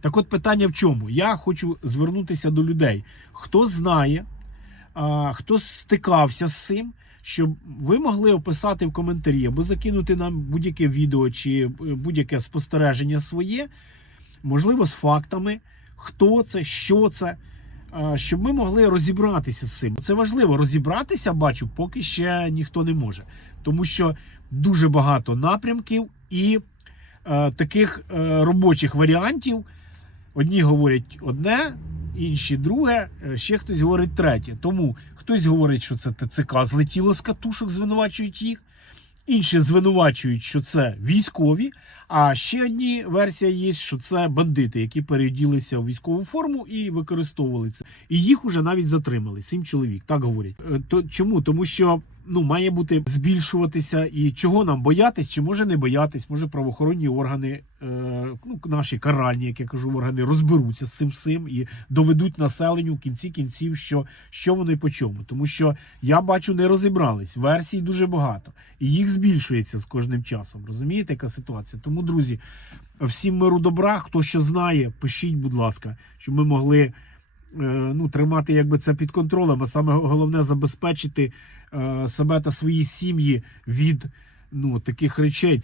Так от питання в чому? Я хочу звернутися до людей. Хто знає, хто стикався з цим, щоб ви могли описати в коментарі або закинути нам будь-яке відео чи е, будь-яке спостереження своє, можливо, з фактами, хто це, що це, щоб ми могли розібратися з цим. Це важливо розібратися, бачу, поки ще ніхто не може. Тому що дуже багато напрямків і е, таких е, робочих варіантів. Одні говорять одне, інші друге, е, ще хтось говорить третє. Тому хтось говорить, що це ТЦК злетіло з катушок, звинувачують їх. Інші звинувачують, що це військові. А ще одні версія є, що це бандити, які переоділися у військову форму і використовували це. І їх уже навіть затримали. Сім чоловік, так говорять. Е, То чому? Тому що ну має бути збільшуватися, і чого нам боятись, чи може не боятись, може правоохоронні органи, е, ну наші каральні, як я кажу, органи розберуться з цим всім і доведуть населенню в кінці кінців, що, що воно і по чому. Тому що я бачу, не розібрались. Версій дуже багато, і їх збільшується з кожним часом. Розумієте, яка ситуація? Тому, друзі, всім миру добра. Хто що знає, пишіть, будь ласка, щоб ми могли ну, тримати якби це під контролем, а саме головне забезпечити е, себе та свої сім'ї від ну, таких речей.